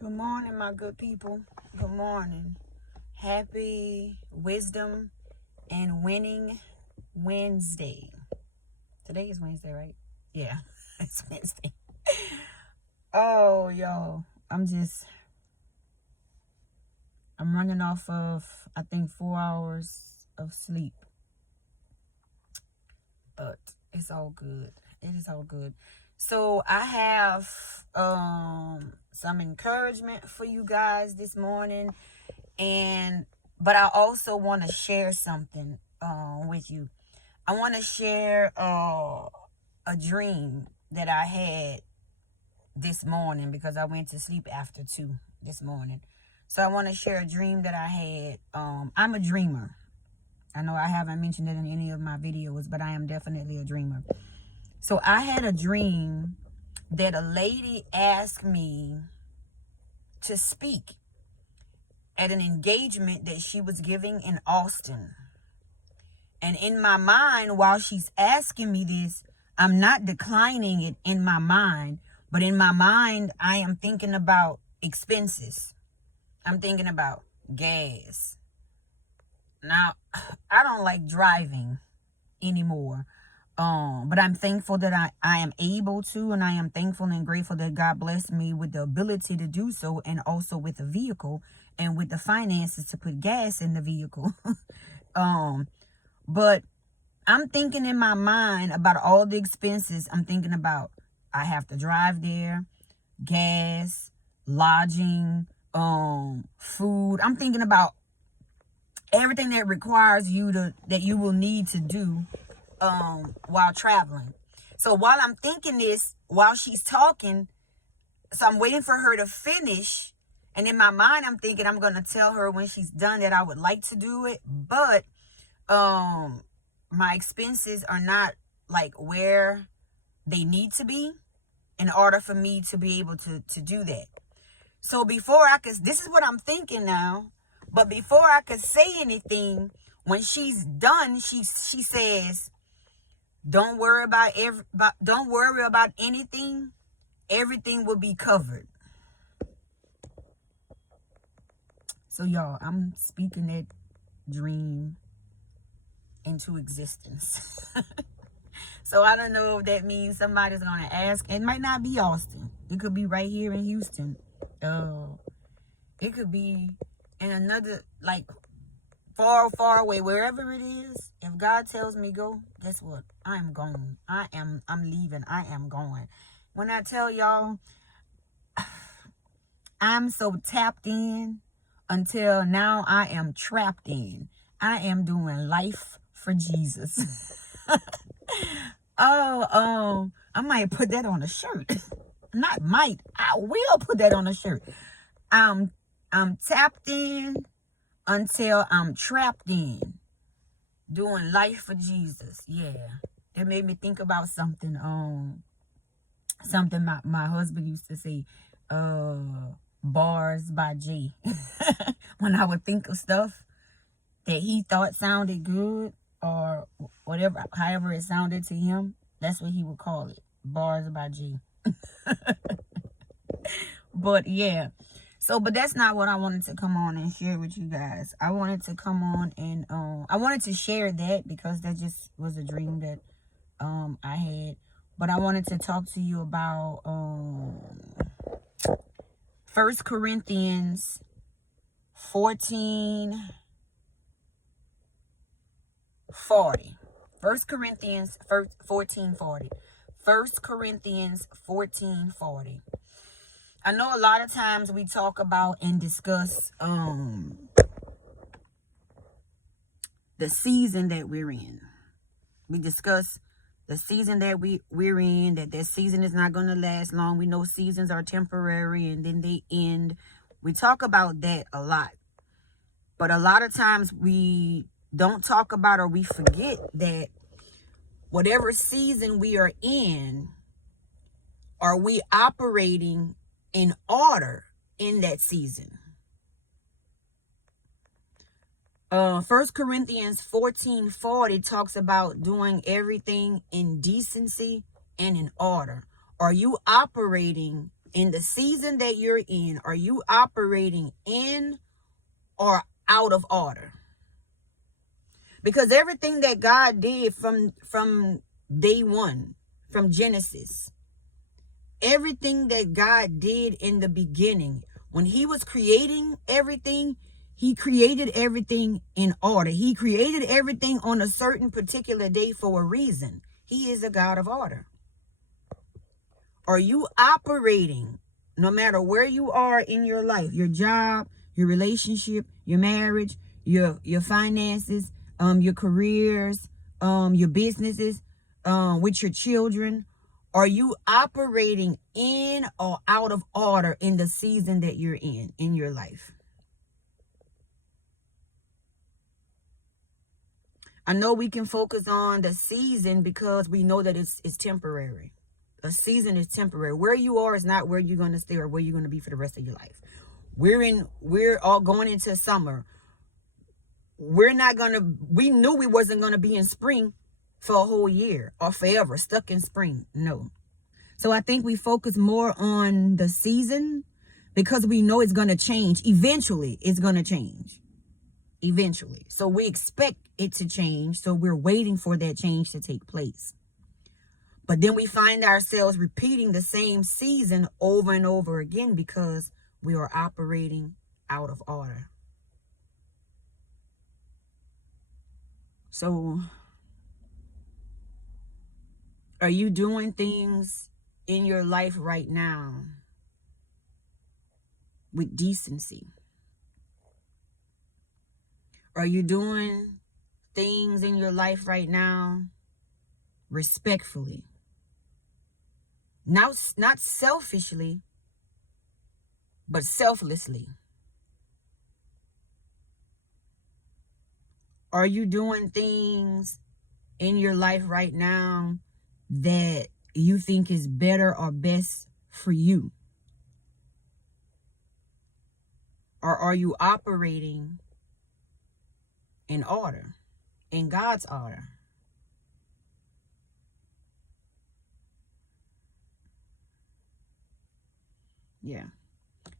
Good morning, my good people. Good morning. Happy Wisdom and Winning Wednesday. Today is Wednesday, right? Yeah, it's Wednesday. Oh, yo, I'm running off of, I think, 4 hours of sleep. But it's all good. It is all good. So I have some encouragement for you guys this morning. But I also want to share something with you. I want to share a dream that I had this morning because I went to sleep after 2 this morning. So I want to share a dream that I had. I'm a dreamer. I know I haven't mentioned it in any of my videos, but I am definitely a dreamer. So I had a dream that a lady asked me to speak at an engagement that she was giving in Austin. And in my mind, while she's asking me this, I'm not declining it in my mind, but in my mind, I am thinking about expenses. I'm thinking about gas. Now, I don't like driving anymore. But I'm thankful that I am able to, and I am thankful and grateful that God blessed me with the ability to do so, and also with a vehicle and with the finances to put gas in the vehicle. But I'm thinking in my mind about all the expenses. I'm thinking about I have to drive there, gas, lodging, food. I'm thinking about everything that requires that you will need to do while traveling. So while I'm thinking this, while she's talking, so I'm waiting for her to finish. And in my mind, I'm thinking I'm going to tell her when she's done that I would like to do it. But my expenses are not like where they need to be in order for me to be able to do that. So this is what I'm thinking now. But before I could say anything, when she's done, she says, don't worry about anything. Everything will be covered. So y'all, I'm speaking that dream into existence. So I don't know if that means somebody's gonna ask. It might not be Austin. It could be right here in Houston. It could be in another, like, far away, wherever it is. If God tells me go, guess what? I am going. I'm leaving. I am going. When I tell y'all, I'm so tapped in until now I am trapped in. I am doing life for Jesus. I might put that on a shirt. Not might. I will put that on a shirt. I'm tapped in until I'm trapped in. Doing life for Jesus. Yeah. It made me think about something. Something my husband used to say. Bars by Jay. When I would think of stuff that he thought sounded good, or whatever, however it sounded to him, that's what he would call it. Bars by Jay. But yeah. But that's not what I wanted to come on and share with you guys. I wanted to come on and I wanted to share that because that just was a dream that I had. But I wanted to talk to you about 1 Corinthians 14:40. 1 Corinthians 14:40. 1 Corinthians 14:40. I know a lot of times we talk about and discuss the season that we're in. We discuss the season that we're in, that season is not going to last long. We know seasons are temporary and then they end. We talk about that a lot. But a lot of times we don't talk about, or we forget that whatever season we are in, are we operating in order in that season? 1 Corinthians 14:40 talks about doing everything in decency and in order. Are you operating In the season that you're in, are you operating in or out of order? Because everything that God did from day one, from Genesis, everything that God did in the beginning, when he was creating everything, he created everything in order. He created everything on a certain particular day for a reason. He is a God of order. Are you operating, no matter where you are in your life, your job, your relationship, your marriage, your finances, your careers, your businesses, with your children? Are you operating in or out of order in the season that you're in your life? I know we can focus on the season because we know that it's temporary. A season is temporary. Where you are is not where you're going to stay or where you're going to be for the rest of your life. We're all going into summer. We knew we wasn't going to be in spring for a whole year or forever, stuck in spring. No. So I think we focus more on the season because we know it's going to change. Eventually, it's going to change. Eventually. So we expect it to change. So we're waiting for that change to take place. But then we find ourselves repeating the same season over and over again because we are operating out of order. So, are you doing things in your life right now with decency? Are you doing things in your life right now respectfully? Not selfishly, but selflessly. Are you doing things in your life right now that you think is better or best for you? Or are you operating in order, in God's order? Yeah.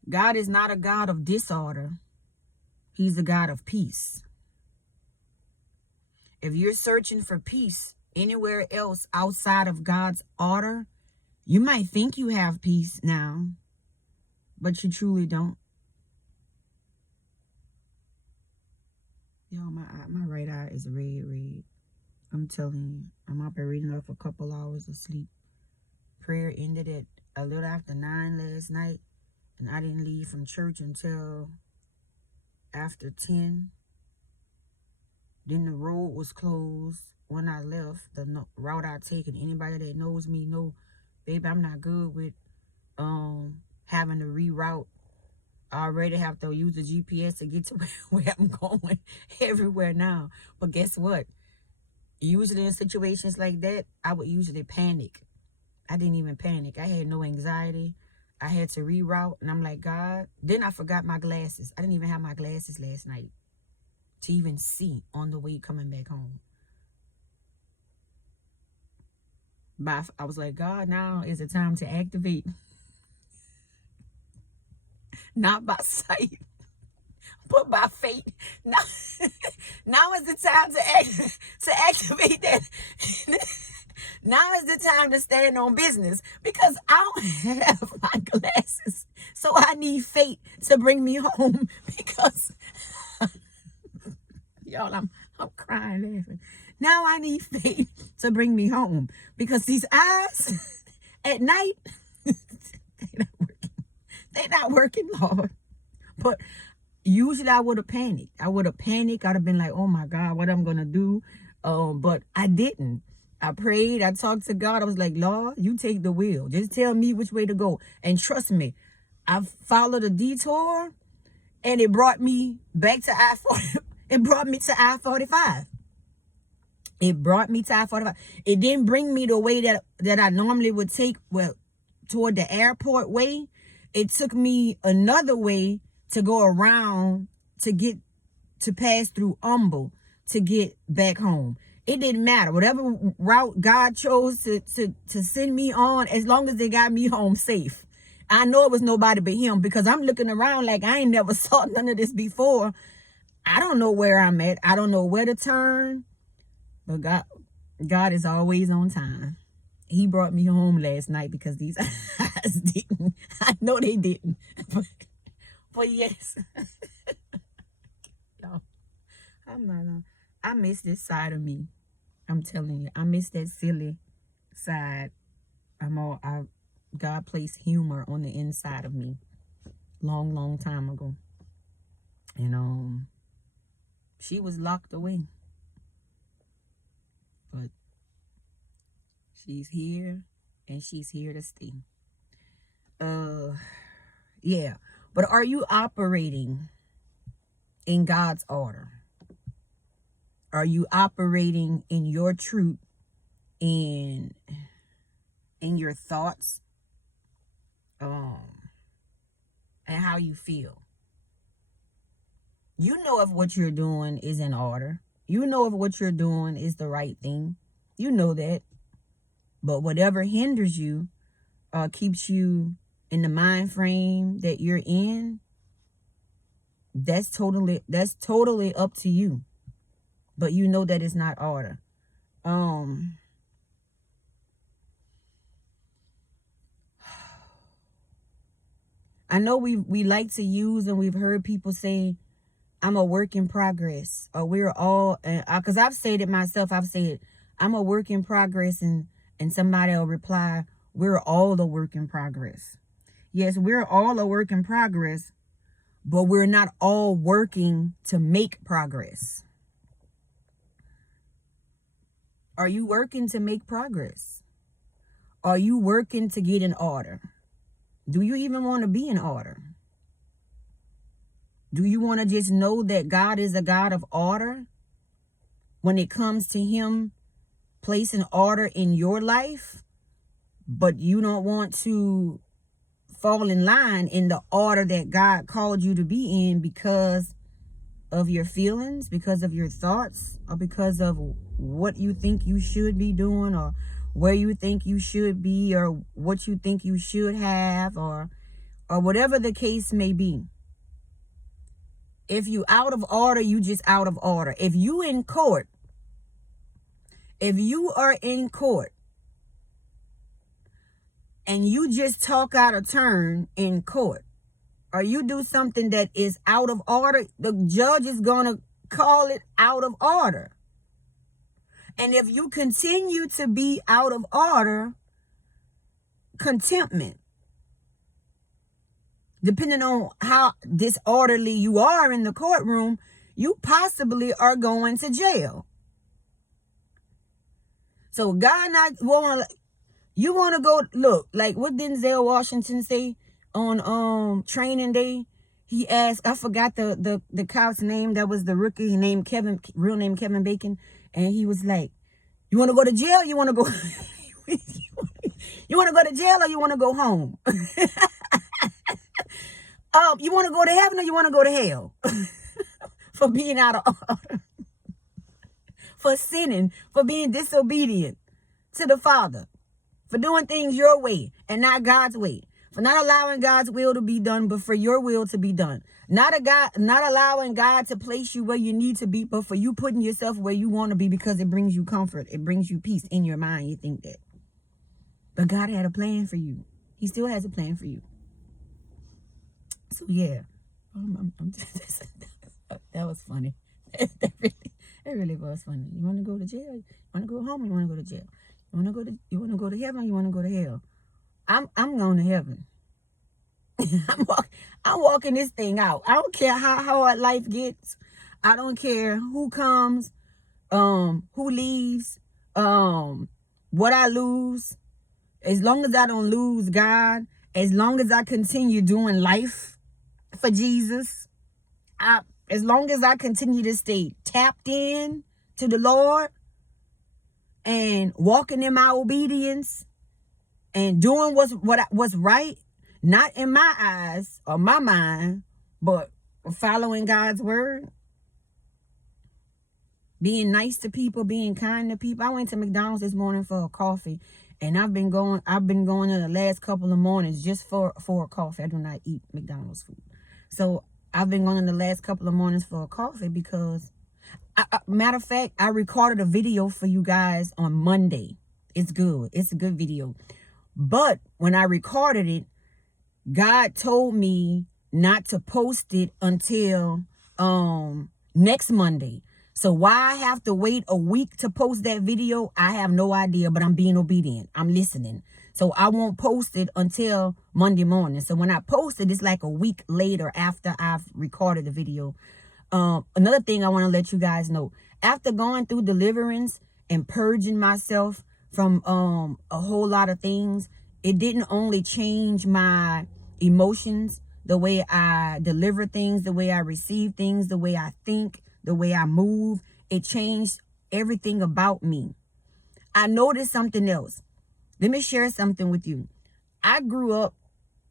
God is not a God of disorder. He's a God of peace. If you're searching for peace anywhere else outside of God's order, you might think you have peace now, but you truly don't. Yo, my right eye is red. I'm telling you, I'm up here reading off a couple hours of sleep. Prayer ended at a little after 9 last night, and I didn't leave from church until after 10. Then the road was closed when I left. The route I taken, anybody that knows me know, baby, I'm not good with having to reroute. I already have to use the GPS to get to where I'm going everywhere now. But guess what? Usually in situations like that, I would usually panic. I didn't even panic. I had no anxiety. I had to reroute, and I'm like, God. Then I forgot my glasses. I didn't even have my glasses last night to even see on the way coming back home. But I was like, God, now is the time to activate. Not by sight, but by faith. Now is the time to activate that. Now is the time to stand on business because I don't have my glasses. So I need faith to bring me home because y'all, I'm crying laughing. Now I need faith to bring me home because these eyes at night, they're not working, Lord. But usually I would have panicked. I'd have been like, oh my God, what I'm going to do? But I didn't. I prayed. I talked to God. I was like, Lord, you take the wheel. Just tell me which way to go. And trust me, I followed a detour and it brought me back to I-40. It brought me to I-45. It didn't bring me the way that I normally would take, well, toward the airport way. It took me another way to go around to pass through Humble to get back home. It didn't matter. Whatever route God chose to send me on, as long as they got me home safe. I know it was nobody but him, because I'm looking around like I ain't never saw none of this before. I don't know where I'm at. I don't know where to turn. But God is always on time. He brought me home last night because these eyes didn't. I know they didn't. But yes. Y'all, I miss this side of me. I'm telling you. I miss that silly side. God placed humor on the inside of me. Long time ago. And she was locked away. But she's here, and she's here to stay. Yeah. But are you operating in God's order? Are you operating in your truth, in your thoughts, and how you feel? You know if what you're doing is in order. You know if what you're doing is the right thing. You know that. But whatever hinders you, keeps you in the mind frame that you're in, that's totally up to you. But you know that it's not order. I know we like to use, and we've heard people say, I'm a work in progress, or we're all, because I've said it myself. I've said, I'm a work in progress, and somebody will reply, we're all a work in progress. Yes, we're all a work in progress, but we're not all working to make progress. Are you working to make progress? Are you working to get in order? Do you even want to be in order? Do you want to just know that God is a God of order when it comes to him placing order in your life, but you don't want to fall in line in the order that God called you to be in because of your feelings, because of your thoughts, or because of what you think you should be doing, or where you think you should be, or what you think you should have, or whatever the case may be? If you out of order, you just out of order. If you are in court, and you just talk out of turn in court, or you do something that is out of order, the judge is going to call it out of order. And if you continue to be out of order, contentment, depending on how disorderly you are in the courtroom, you possibly are going to jail. So God not you want to go, look, like what Denzel Washington say on Training Day? He asked, I forgot the cop's name that was the rookie, named Kevin, real name Kevin Bacon, and he was like, you want to go to jail? You want to go you want to go to jail, or you want to go home? You want to go to heaven, or you want to go to hell? For being out of order, for sinning, for being disobedient to the Father, for doing things your way and not God's way, for not allowing God's will to be done, but for your will to be done. Not allowing God to place you where you need to be, but for you putting yourself where you want to be because it brings you comfort. It brings you peace in your mind. You think that. But God had a plan for you. He still has a plan for you. So yeah, that was funny. That really was funny. You want to go to jail? You want to go home? You want to go to jail? You want to go to heaven? Or you want to go to hell? I'm going to heaven. I'm walking this thing out. I don't care how hard life gets. I don't care who comes, who leaves, what I lose. As long as I don't lose God, as long as I continue doing life for Jesus, as long as I continue to stay tapped in to the Lord and walking in my obedience and doing what's right, not in my eyes or my mind, but following God's word, being nice to people, being kind to people. I went to McDonald's this morning for a coffee, And I've been going in the last couple of mornings just for a coffee. I do not eat McDonald's food. So I've been going in the last couple of mornings for a coffee because, matter of fact, I recorded a video for you guys on Monday. It's good. It's a good video. But when I recorded it, God told me not to post it until next Monday. So why I have to wait a week to post that video, I have no idea, but I'm being obedient. I'm listening. So I won't post it until Monday morning. So when I post it, it's like a week later after I've recorded the video. Another thing I want to let you guys know, after going through deliverance and purging myself from a whole lot of things, it didn't only change my emotions, the way I deliver things, the way I receive things, the way I think, the way I move. It changed everything about me. I noticed something else. Let me share something with you. I grew up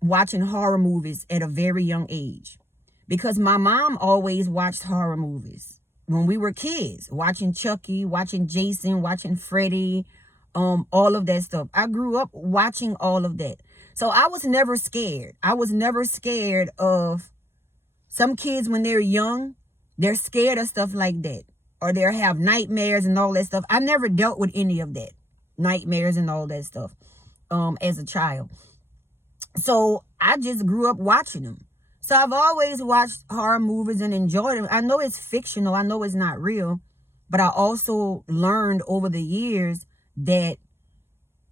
watching horror movies at a very young age because my mom always watched horror movies when we were kids, watching Chucky, watching Jason, watching Freddy, all of that stuff. I grew up watching all of that. So I was never scared. I was never scared of some kids when they're young. They're scared of stuff like that, or they have nightmares and all that stuff. I never dealt with any of that, nightmares and all that stuff, as a child. So I just grew up watching them. So I've always watched horror movies and enjoyed them. I know it's fictional. I know it's not real, but I also learned over the years that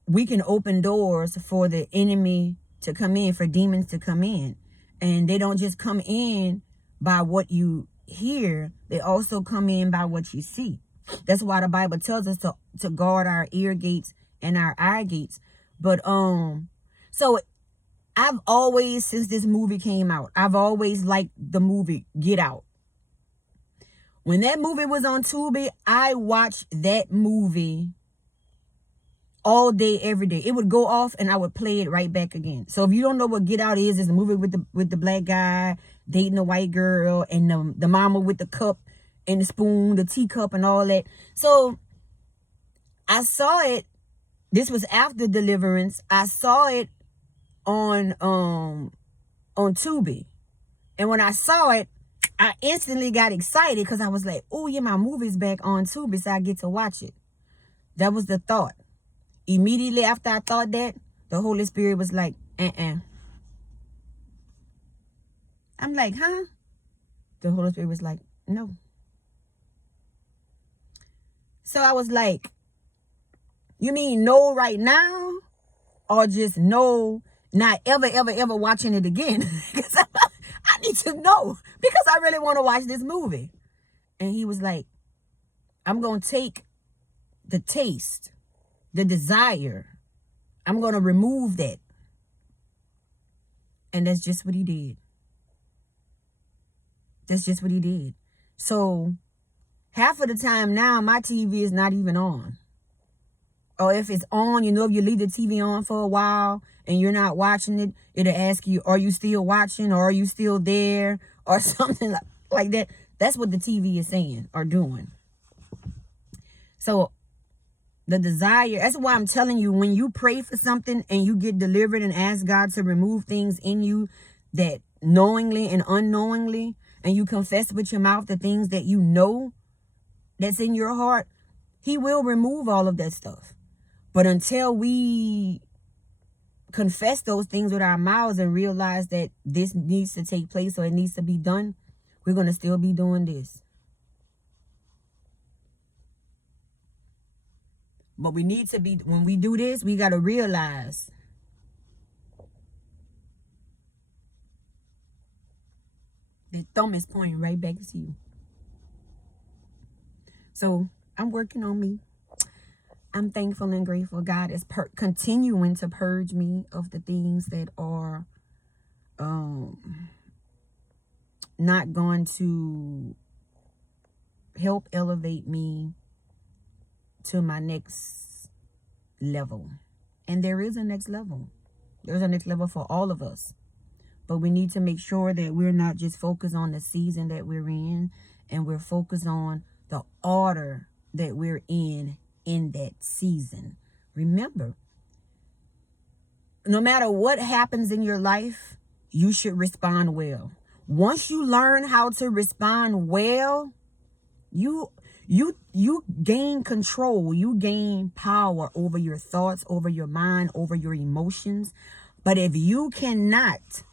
we can open doors for the enemy to come in, for demons to come in. And they don't just come in by what you hear, they also come in by what you see. That's why the Bible tells us to guard our ear gates and our eye gates. But so I've always, since this movie came out, I've always liked the movie Get Out. When that movie was on Tubi, I watched that movie all day, every day. It would go off and I would play it right back again. So if you don't know what Get Out is, it's a movie with the black guy dating a white girl, and the mama with the cup and the spoon, the teacup and all that. So I saw it. This was after deliverance. I saw it on Tubi. And when I saw it, I instantly got excited because I was like, oh yeah, my movie's back on Tubi, so I get to watch it. That was the thought. Immediately after I thought that, the Holy Spirit was like, I'm like, huh? The Holy Spirit was like, no. So I was like, you mean no right now? Or just no, not ever, ever, ever watching it again? Because I need to know. Because I really want to watch this movie. And he was like, I'm going to take the taste, the desire. I'm going to remove that. And that's just what he did. That's just what he did. So half of the time now, my TV is not even on. Or if it's on, you know, if you leave the TV on for a while and you're not watching it, it'll ask you, are you still watching, or are you still there, or something like that. That's what the TV is saying or doing. So the desire, that's why I'm telling you, when you pray for something and you get delivered and ask God to remove things in you that knowingly and unknowingly, and you confess with your mouth the things that you know that's in your heart, he will remove all of that stuff. But until we confess those things with our mouths and realize that this needs to take place or it needs to be done, we're going to still be doing this. But we need to be, when we do this, we got to realize the thumb is pointing right back to you. So I'm working on me. I'm thankful and grateful. God is continuing to purge me of the things that are not going to help elevate me to my next level. And there is a next level. There's a next level for all of us. But we need to make sure that we're not just focused on the season that we're in, and we're focused on the order that we're in that season. Remember, no matter what happens in your life, you should respond well. Once you learn how to respond well, you gain control. You gain power over your thoughts, over your mind, over your emotions. But if you cannot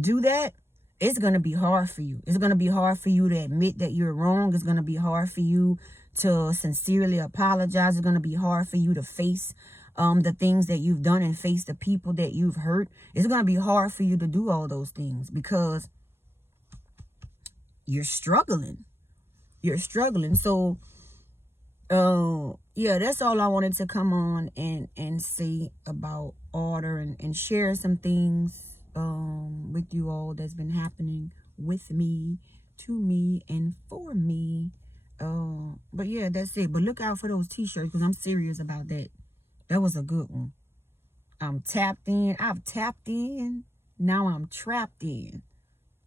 do that, it's going to be hard for you. It's going to be hard for you to admit that you're wrong. It's going to be hard for you to sincerely apologize. It's going to be hard for you to face the things that you've done and face the people that you've hurt. It's going to be hard for you to do all those things because you're struggling. You're struggling. So, yeah, that's all I wanted to come on and say about order and share some things with you all that's been happening with me, to me, and for me. But yeah, that's it. But look out for those t-shirts because I'm serious about that. That was a good one. I'm tapped in. I've tapped in. Now I'm trapped in.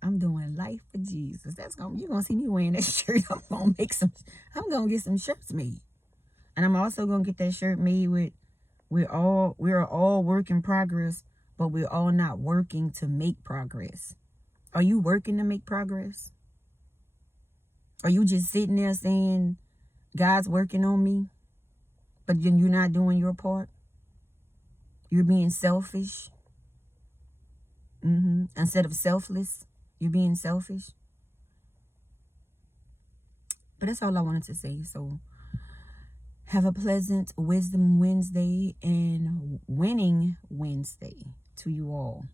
I'm doing life for Jesus. You're gonna see me wearing that shirt. I'm gonna get some shirts made. And I'm also gonna get that shirt made with we are all work in progress, but we're all not working to make progress. Are you working to make progress? Are you just sitting there saying, God's working on me, but then you're not doing your part? You're being selfish. Instead of selfless, you're being selfish. But that's all I wanted to say. So have a pleasant Wisdom Wednesday and Winning Wednesday to you all.